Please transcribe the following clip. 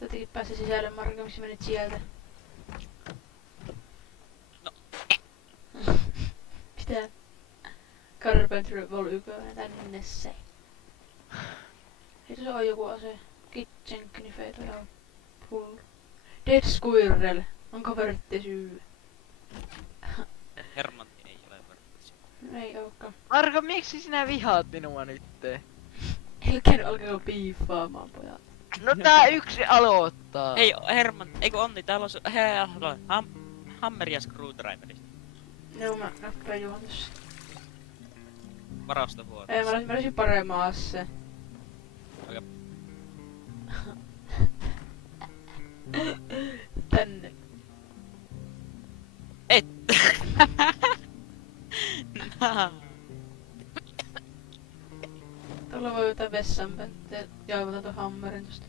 Tätäkin pääsi sisälle, Marko, miksi menit sieltä? No. Mitä? Carpenter Vol. tänne se. Ei tuossa oo joku ase. Kitchen knifeitä ja pull. Dead squirrel. Onko vörtti syy? Hermantti ei ole vörtti. No ei ookaan. Marko, miksi sinä vihaat minua nytte? Älkää alkaa piiffaamaan, pojat. No tää yksi aloittaa. Hei Herman, eikö Onni, täällä on Hammer ja Screwdriver. No mä nappaan juon tossa. Varastohuone. Ei, mä löysin paremman asse. Okei. Tänne. Et! Tuolla voi jotain vessanpönttöä. Jaivutan ton hammerin tosta.